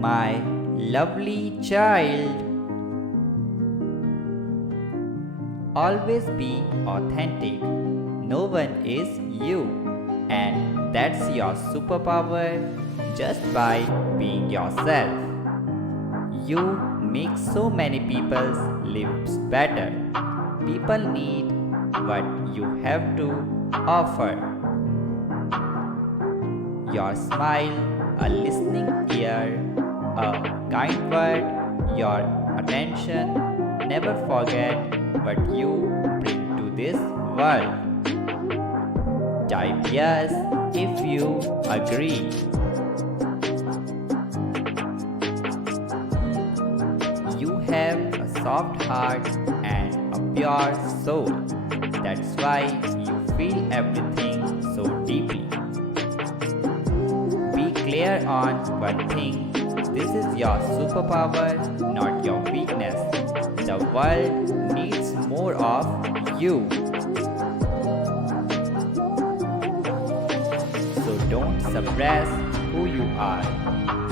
My lovely child, always be authentic. No one is you, and that's your superpower just by being yourself. You make so many people's lives better. People need what you have to offer. Your smile, a listening ear, a kind word, your attention. Never forget what you bring to this world. Type yes if you agree. You have a soft heart and a pure soul. That's why you feel everything so deeply. Be clear on one thing. This is your superpower, not your weakness. The world needs more of you. So don't suppress who you are.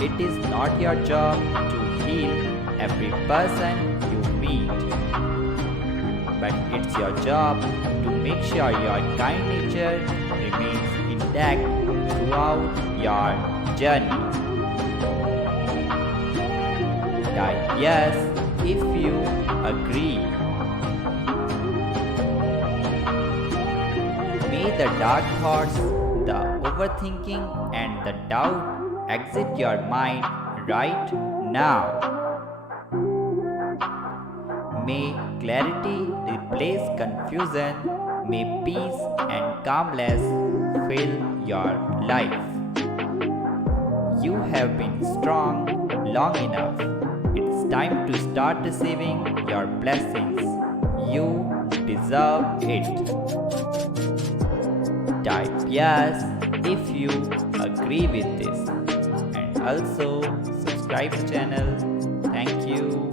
It is not your job to heal every person you meet. But it's your job to make sure your kind nature remains intact throughout your journey. Type yes if you agree. May the dark thoughts, the overthinking, and the doubt exit your mind right now. May clarity replace confusion. May peace and calmness fill your life. You have been strong long enough. It's time to start receiving your blessings. You deserve it. Type yes if you agree with this, and also subscribe to channel. Thank you.